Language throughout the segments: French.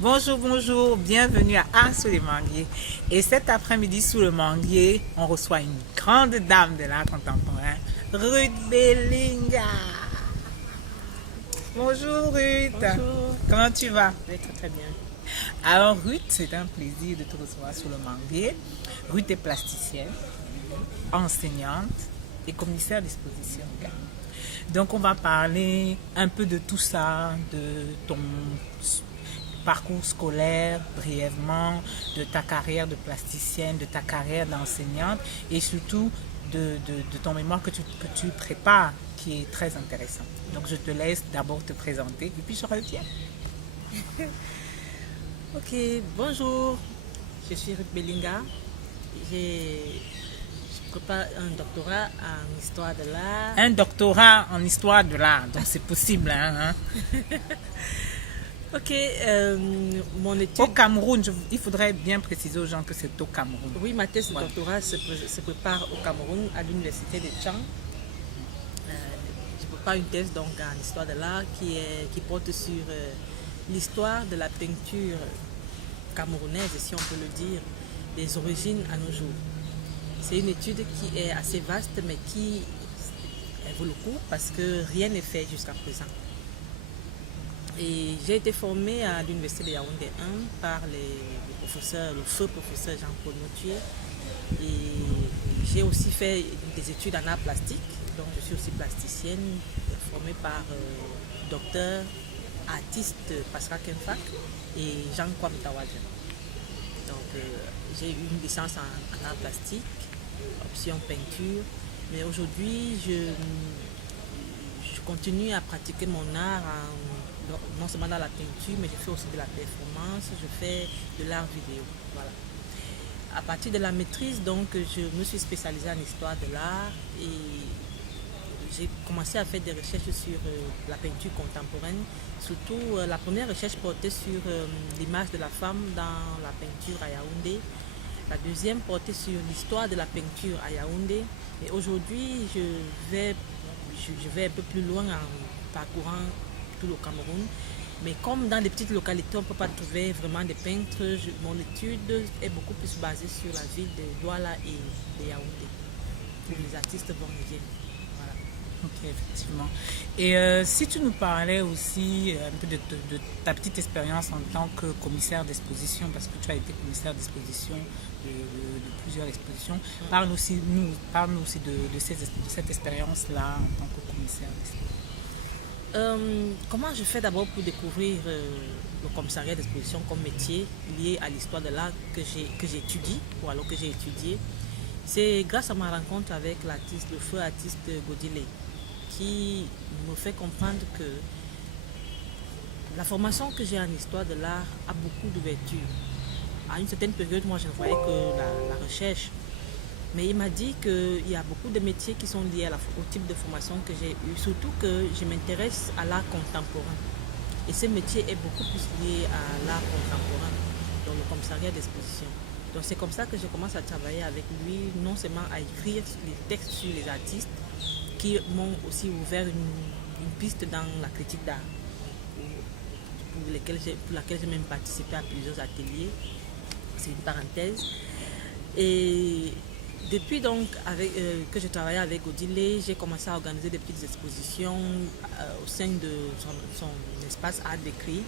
Bonjour, bonjour, bienvenue à Art sous les manguiers. Et cet après-midi, sous le manguier, on reçoit une grande dame de l'art contemporain, Ruth Bellinga. Bonjour Ruth. Bonjour. Comment tu vas? Je vais très très bien. Alors Ruth, c'est un plaisir de te recevoir sous le manguier. Ruth est plasticienne, enseignante et commissaire d'exposition. Donc on va parler un peu de tout ça, de ton parcours scolaire brièvement, de ta carrière de plasticienne, de ta carrière d'enseignante et surtout de ton mémoire que tu prépares qui est très intéressant. Donc je te laisse d'abord te présenter et puis je reviens. Ok, bonjour. Je suis Ruth Bellinga. Je prépare un doctorat en histoire de l'art. Un doctorat en histoire de l'art, donc c'est possible. Hein? Ok, mon Au étude. Cameroun, il faudrait bien préciser aux gens que c'est au Cameroun. Oui, ma thèse de Voilà. doctorat se prépare au Cameroun à l'université de Tchang. Je prépare une thèse donc en histoire de l'art qui porte sur l'histoire de la peinture camerounaise, si on peut le dire, des origines à nos jours. C'est une étude qui est assez vaste mais qui vaut le coup parce que rien n'est fait jusqu'à présent. Et j'ai été formée à l'université de Yaoundé 1 par le feu professeur Jean-Paul Moutier. Et j'ai aussi fait des études en art plastique, donc je suis aussi plasticienne, formée par docteur, artiste Pascal Kenfak et Jean Kwame Tawadja. Donc j'ai eu une licence en art plastique, option peinture, mais aujourd'hui je continue à pratiquer mon art non seulement dans la peinture, mais je fais aussi de la performance, je fais de l'art vidéo. Voilà. À partir de la maîtrise, donc, je me suis spécialisée en histoire de l'art et j'ai commencé à faire des recherches sur la peinture contemporaine. Surtout, la première recherche portait sur l'image de la femme dans la peinture à Yaoundé. La deuxième portait sur l'histoire de la peinture à Yaoundé. Et aujourd'hui, je vais un peu plus loin en parcourant tout le Cameroun. Mais comme dans les petites localités, on ne peut pas trouver vraiment des peintres, mon étude est beaucoup plus basée sur la ville de Douala et de Yaoundé, où les artistes vont et viennent. Voilà. Ok, effectivement. Et si tu nous parlais aussi un peu de ta petite expérience en tant que commissaire d'exposition, parce que tu as été commissaire d'exposition de plusieurs expositions, parle-nous aussi de cette expérience-là en tant que commissaire d'exposition. Comment je fais d'abord pour découvrir le commissariat d'exposition comme métier lié à l'histoire de l'art que j'étudie ou alors que j'ai étudié? C'est grâce à ma rencontre avec le feu artiste Godile qui me fait comprendre que la formation que j'ai en histoire de l'art a beaucoup d'ouverture. À une certaine période, moi je ne voyais que la recherche. Mais il m'a dit qu'il y a beaucoup de métiers qui sont liés au type de formation que j'ai eu, surtout que je m'intéresse à l'art contemporain. Et ce métier est beaucoup plus lié à l'art contemporain, dans le commissariat d'exposition. Donc c'est comme ça que je commence à travailler avec lui, non seulement à écrire les textes sur les artistes, qui m'ont aussi ouvert une piste dans la critique d'art, pour laquelle j'ai même participé à plusieurs ateliers. C'est une parenthèse. Et depuis donc que je travaillais avec Godile, j'ai commencé à organiser des petites expositions au sein de son espace art d'écrit,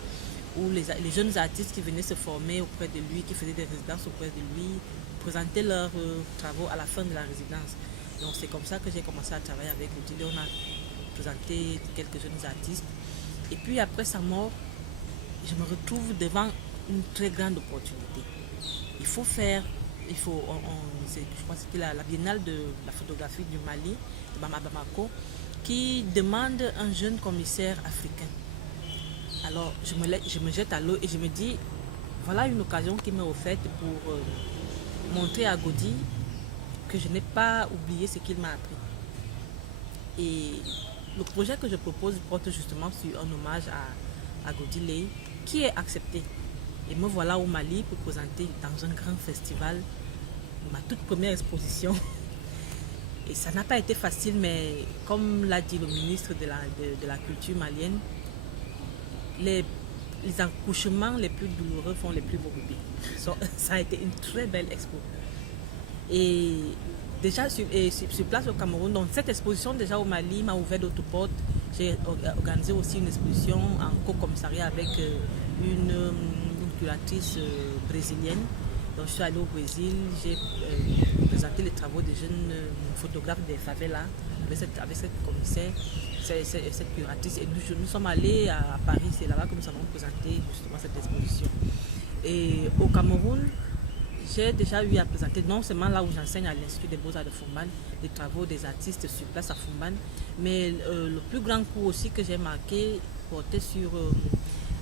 où les jeunes artistes qui venaient se former auprès de lui, qui faisaient des résidences auprès de lui, présentaient leurs travaux à la fin de la résidence. Donc c'est comme ça que j'ai commencé à travailler avec Godile. On a présenté quelques jeunes artistes. Et puis après sa mort, je me retrouve devant une très grande opportunité. Je crois que c'était la biennale de la photographie du Mali, de Bamako, qui demande un jeune commissaire africain. Alors je me jette à l'eau et je me dis, voilà une occasion qui m'est offerte pour montrer à Godi que je n'ai pas oublié ce qu'il m'a appris. Et le projet que je propose porte justement sur un hommage à Godile, qui est accepté. Et me voilà au Mali pour présenter dans un grand festival ma toute première exposition. Et ça n'a pas été facile, mais comme l'a dit le ministre de la Culture malienne, les les accouchements les plus douloureux font les plus beaux bébés. Ça a été une très belle expo. Et déjà sur place au Cameroun, donc cette exposition déjà au Mali m'a ouvert d'autres portes. J'ai organisé aussi une exposition en co-commissariat avec une curatrice brésilienne. Donc je suis allée au Brésil, j'ai présenté les travaux des jeunes photographes des favelas avec cette commissaire, cette curatrice. Et nous sommes allés à Paris, c'est là-bas que nous avons présenté justement cette exposition. Et au Cameroun, j'ai déjà eu à présenter, non seulement là où j'enseigne à l'Institut des Beaux-Arts de Foumban, les travaux des artistes sur place à Foumban, mais le plus grand coup aussi que j'ai marqué portait sur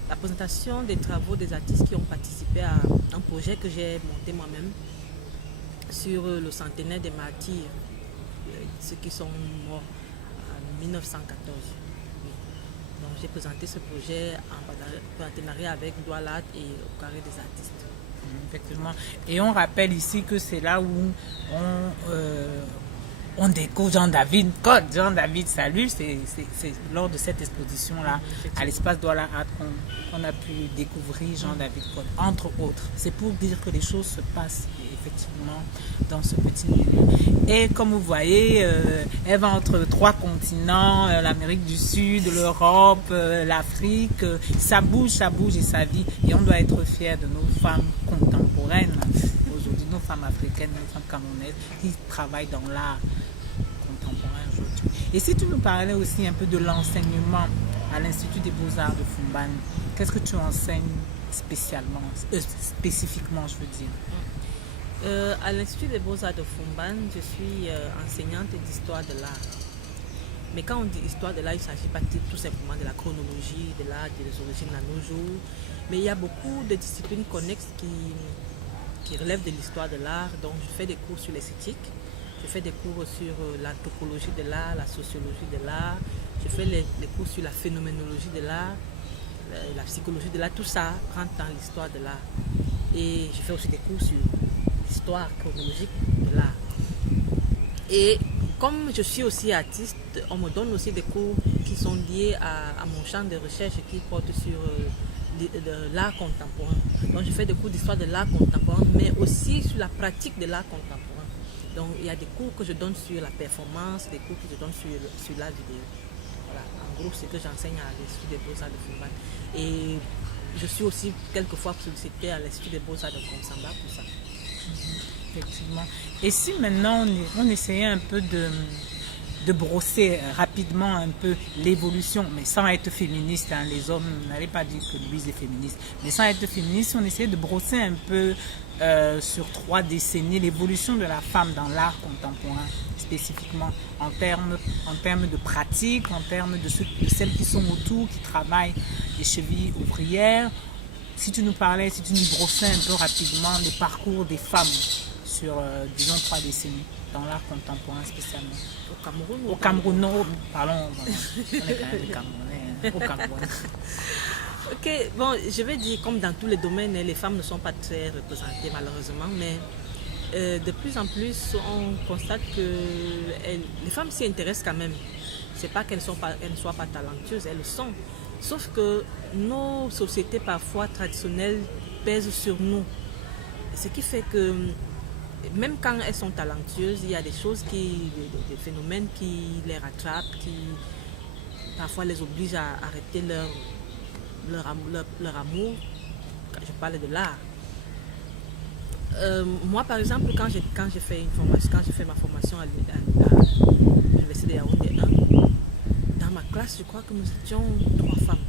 la présentation des travaux des artistes qui ont participé à un projet que j'ai monté moi-même sur le centenaire des martyrs, ceux qui sont morts en 1914. Donc j'ai présenté ce projet en partenariat avec Doualat et au Carré des artistes. Effectivement. Et on rappelle ici que c'est là où on découvre Jean-David Code. Jean-David Salut, c'est lors de cette exposition-là, à l'espace Douala Art, qu'on a pu découvrir Jean-David Code, entre autres. C'est pour dire que les choses se passent effectivement dans ce petit milieu. Et comme vous voyez, elle va entre 3 continents, l'Amérique du Sud, l'Europe, l'Afrique. Ça bouge et ça vit. Et on doit être fiers de nos femmes contemporaines aujourd'hui, nos femmes africaines, nos femmes camerounaises qui travaillent dans l'art contemporain aujourd'hui. Et si tu nous parlais aussi un peu de l'enseignement à l'Institut des Beaux-Arts de Foumban, qu'est-ce que tu enseignes spécifiquement, je veux dire? À l'Institut des Beaux-Arts de Foumban, je suis enseignante d'histoire de l'art. Mais quand on dit histoire de l'art, il ne s'agit pas tout simplement de la chronologie de l'art, des origines à nos jours. Mais il y a beaucoup de disciplines connexes qui relèvent de l'histoire de l'art. Donc je fais des cours sur l'esthétique, je fais des cours sur l'anthropologie de l'art, la sociologie de l'art, je fais les cours sur la phénoménologie de l'art, la psychologie de l'art, tout ça rentre dans l'histoire de l'art. Et je fais aussi des cours sur l'histoire chronologique de l'art. Et comme je suis aussi artiste, on me donne aussi des cours qui sont liés à mon champ de recherche qui porte sur de l'art contemporain. Donc je fais des cours d'histoire de l'art contemporain, mais aussi sur la pratique de l'art contemporain. Donc il y a des cours que je donne sur la performance, des cours que je donne sur la vidéo. Voilà, en gros, c'est ce que j'enseigne à l'Institut des Beaux-Arts de Foumban. Et je suis aussi quelquefois sollicitée à l'Institut des Beaux-Arts de Consamba pour ça. Effectivement. Et si maintenant on essayait un peu de brosser rapidement un peu l'évolution, mais sans être féministe, hein, les hommes n'allaient pas dire que Louise est féministe, mais sans être féministe, on essayait de brosser un peu sur 3 décennies l'évolution de la femme dans l'art contemporain, spécifiquement en termes de pratique, en termes de celles qui sont autour, qui travaillent les chevilles ouvrières. Si tu nous brossais un peu rapidement le parcours des femmes sur, disons, 3 décennies dans l'art contemporain spécialement. Au Cameroun, non, parlons, on est quand même des Camerounais, au Cameroun. Ok, bon, je vais dire, comme dans tous les domaines, les femmes ne sont pas très représentées malheureusement, mais de plus en plus, on constate que les femmes s'y intéressent quand même. C'est pas qu'elles ne soient pas talentueuses, elles le sont. Sauf que nos sociétés parfois traditionnelles pèsent sur nous. Ce qui fait que même quand elles sont talentueuses, il y a des choses des phénomènes qui les rattrapent, qui parfois les obligent à arrêter leur amour. Je parle de l'art. Moi, par exemple, quand j'ai fait ma formation à l'Université de Yaoundé 1, dans ma classe, je crois que nous étions 3 femmes.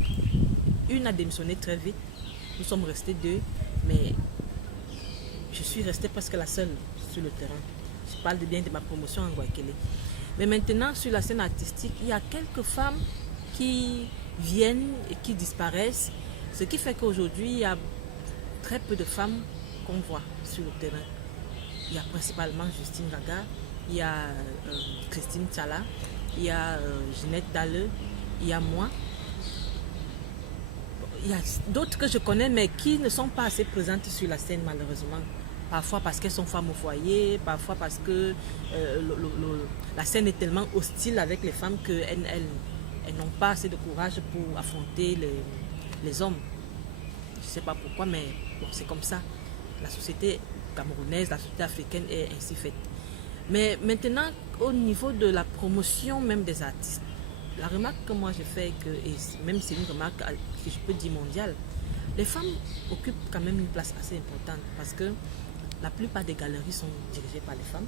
Une a démissionné très vite. Nous sommes restés 2, mais je suis restée presque la seule sur le terrain. Je parle bien de ma promotion en Guayaquil. Mais maintenant, sur la scène artistique, il y a quelques femmes qui viennent et qui disparaissent. Ce qui fait qu'aujourd'hui, il y a très peu de femmes qu'on voit sur le terrain. Il y a principalement Justine Lagarde, il y a Christine Tchala, il y a Ginette Dalle, il y a moi. Il y a d'autres que je connais, mais qui ne sont pas assez présentes sur la scène, malheureusement. Parfois parce qu'elles sont femmes au foyer, parfois parce que la scène est tellement hostile avec les femmes qu'elles n'ont pas assez de courage pour affronter les hommes. Je ne sais pas pourquoi, mais bon, c'est comme ça. La société camerounaise, la société africaine est ainsi faite. Mais maintenant, au niveau de la promotion même des artistes, la remarque que moi je fais, et même c'est une remarque que je peux dire mondiale, les femmes occupent quand même une place assez importante parce que la plupart des galeries sont dirigées par les femmes,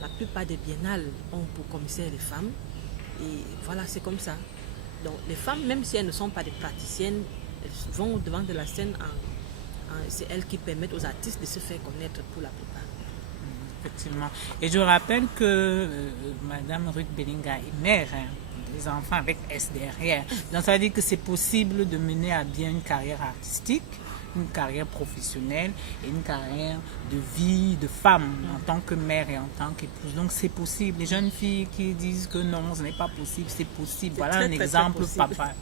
la plupart des biennales ont pour commissaire les femmes, et voilà, c'est comme ça. Donc les femmes, même si elles ne sont pas des praticiennes, elles vont devant de la scène, c'est elles qui permettent aux artistes de se faire connaître pour la plupart. Effectivement. Et je rappelle que Madame Ruth Bellinga est mère, hein, des enfants avec S derrière. Donc ça veut dire que c'est possible de mener à bien une carrière artistique, une carrière professionnelle et une carrière de vie de femme en tant que mère et en tant qu'épouse. Donc c'est possible. Les jeunes filles qui disent que non, ce n'est pas possible, c'est possible. Voilà un exemple, papa.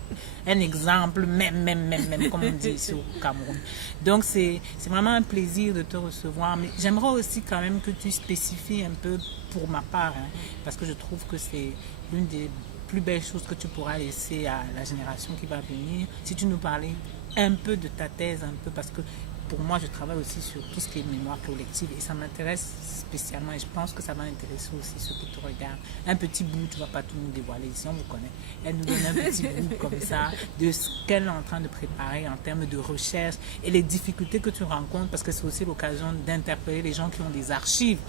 Un exemple, même, comme on dit ici au Cameroun. Donc c'est vraiment un plaisir de te recevoir. Mais j'aimerais aussi quand même que tu spécifies un peu pour ma part, hein, parce que je trouve que c'est l'une des plus belles choses que tu pourras laisser à la génération qui va venir. Si tu nous parlais un peu de ta thèse, un peu, parce que pour moi, je travaille aussi sur tout ce qui est mémoire collective et ça m'intéresse spécialement et je pense que ça va intéresser aussi ceux qui te regardent. Un petit bout, tu ne vas pas tout nous dévoiler ici, on vous connaît. Elle nous donne un petit bout comme ça de ce qu'elle est en train de préparer en termes de recherche et les difficultés que tu rencontres parce que c'est aussi l'occasion d'interpeller les gens qui ont des archives,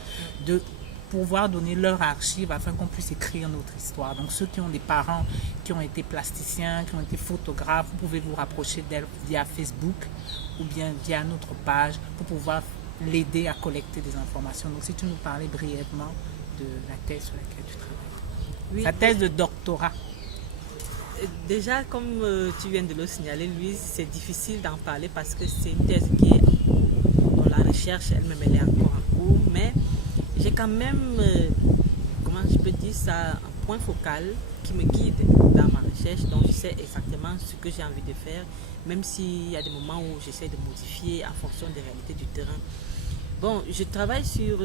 de pouvoir donner leur archive afin qu'on puisse écrire notre histoire. Donc ceux qui ont des parents qui ont été plasticiens, qui ont été photographes, vous pouvez vous rapprocher d'elle via Facebook ou bien via notre page pour pouvoir l'aider à collecter des informations. Donc si tu nous parlais brièvement de la thèse sur laquelle tu travailles. Oui, la thèse de doctorat. Déjà, comme tu viens de le signaler, Louise, c'est difficile d'en parler parce que c'est une thèse qui est en cours. Dans la recherche elle-même, elle est encore en cours, mais j'ai quand même, comment je peux dire ça, un point focal qui me guide dans ma recherche, donc je sais exactement ce que j'ai envie de faire, même s'il y a des moments où j'essaie de modifier en fonction des réalités du terrain. Bon, je travaille sur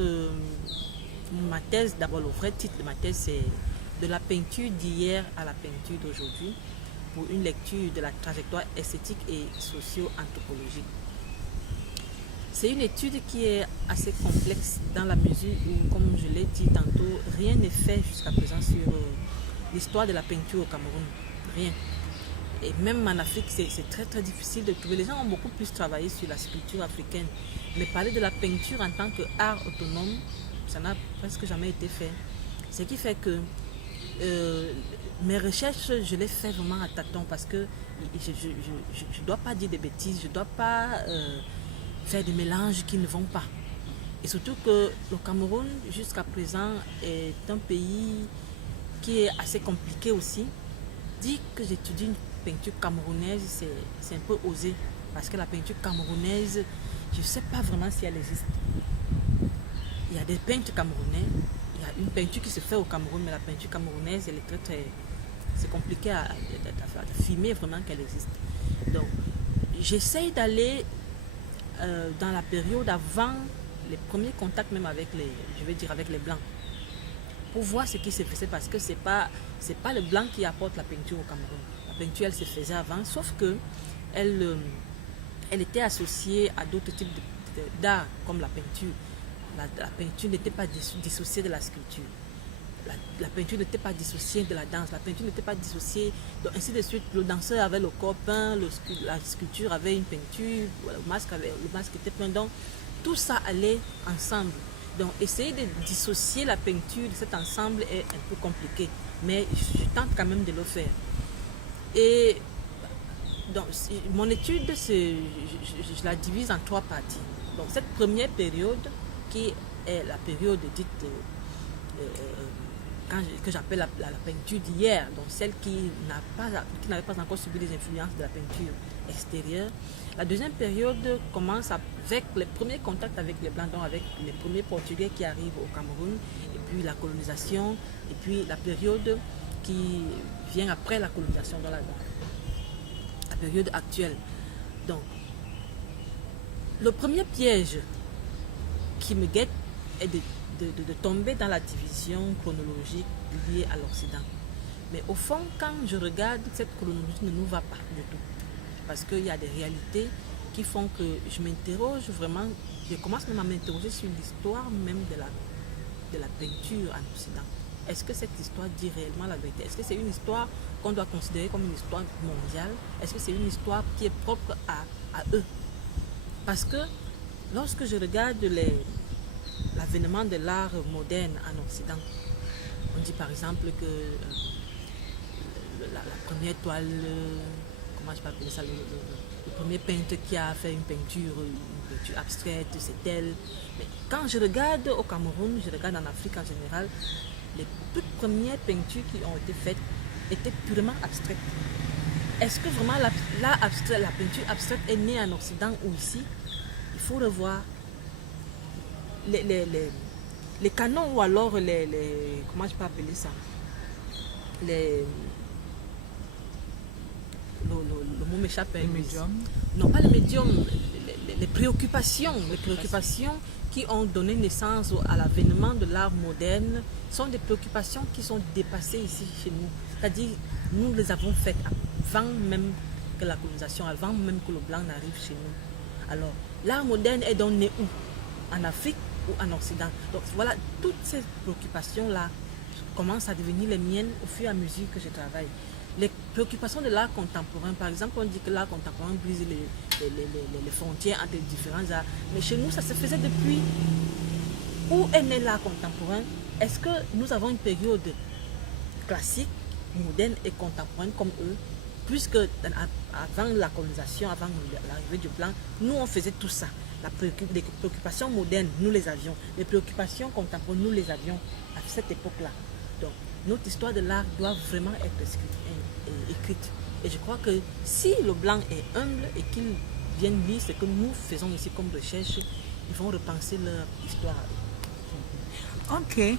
ma thèse, d'abord le vrai titre de ma thèse c'est « De la peinture d'hier à la peinture d'aujourd'hui » pour une lecture de la trajectoire esthétique et socio-anthropologique. C'est une étude qui est assez complexe dans la mesure où, comme je l'ai dit tantôt, rien n'est fait jusqu'à présent sur l'histoire de la peinture au Cameroun. Rien. Et même en Afrique, c'est très très difficile de trouver. Les gens ont beaucoup plus travaillé sur la sculpture africaine. Mais parler de la peinture en tant qu'art autonome, ça n'a presque jamais été fait. Ce qui fait que mes recherches, je les fais vraiment à tâtons parce que je ne dois pas dire des bêtises, je ne dois pas faire des mélanges qui ne vont pas. Et surtout que le Cameroun, jusqu'à présent, est un pays qui est assez compliqué aussi. Dire que j'étudie une peinture camerounaise, c'est un peu osé. Parce que la peinture camerounaise, je ne sais pas vraiment si elle existe. Il y a des peintres camerounais, il y a une peinture qui se fait au Cameroun, mais la peinture camerounaise, elle est très très... C'est compliqué à filmer vraiment qu'elle existe. Donc, j'essaye d'aller dans la période avant les premiers contacts même avec les blancs, pour voir ce qui se faisait, parce que c'est pas le blanc qui apporte la peinture au Cameroun. La peinture, elle se faisait avant, sauf que elle était associée à d'autres types d'art comme la peinture. La peinture n'était pas dissociée de la sculpture. La peinture n'était pas dissociée de la danse, la peinture n'était pas dissociée, donc ainsi de suite. Le danseur avait le corps peint, la sculpture avait une peinture, le masque était peint, donc tout ça allait ensemble. Donc essayer de dissocier la peinture de cet ensemble est un peu compliqué, mais je tente quand même de le faire. Et donc mon étude, je la divise en 3 parties. Donc cette première période, qui est la période dite que j'appelle la peinture d'hier, donc celle qui n'avait pas encore subi les influences de la peinture extérieure. La deuxième période commence avec les premiers contacts avec les Blancs, donc avec les premiers Portugais qui arrivent au Cameroun, et puis la colonisation, et puis la période qui vient après la colonisation, dans la période actuelle. Donc, le premier piège qui me guette est de tomber dans la division chronologique liée à l'Occident. Mais au fond, quand je regarde, cette chronologie ne nous va pas du tout. Parce qu'il y a des réalités qui font que je m'interroge vraiment, je commence même à m'interroger sur l'histoire même de la peinture en Occident. Est-ce que cette histoire dit réellement la vérité? Est-ce que c'est une histoire qu'on doit considérer comme une histoire mondiale? Est-ce que c'est une histoire qui est propre à eux? Parce que lorsque je regarde l'avènement de l'art moderne en Occident, on dit par exemple que la première toile, comment je peux appeler ça, le premier peintre qui a fait une peinture abstraite, c'est elle. Mais quand je regarde au Cameroun, je regarde en Afrique en général, les toutes premières peintures qui ont été faites étaient purement abstraites. Est-ce que vraiment la peinture abstraite est née en Occident ou ici? Il faut revoir les canons ou alors comment je peux appeler ça, le mot m'échappe. Les médiums. Non, pas les médiums, les préoccupations qui ont donné naissance à l'avènement de l'art moderne sont des préoccupations qui sont dépassées ici chez nous. C'est-à-dire, nous les avons faites avant même que la colonisation, avant même que le blanc n'arrive chez nous. Alors, l'art moderne est donc né où? En Afrique ou en Occident? Donc voilà, toutes ces préoccupations-là commencent à devenir les miennes au fur et à mesure que je travaille. Les préoccupations de l'art contemporain, par exemple, on dit que l'art contemporain brise les frontières entre les différents arts. Mais chez nous, ça se faisait depuis. Où est né l'art contemporain? Est-ce que nous avons une période classique, moderne et contemporaine comme eux? Puisque avant la colonisation, avant l'arrivée du blanc, nous on faisait tout ça. Les préoccupations modernes, nous les avions. Les préoccupations contemporaines, nous les avions à cette époque-là. Donc, notre histoire de l'art doit vraiment être écrite. Et je crois que si le blanc est humble et qu'ils viennent lire ce que nous faisons ici comme recherche, ils vont repenser leur histoire. Ok.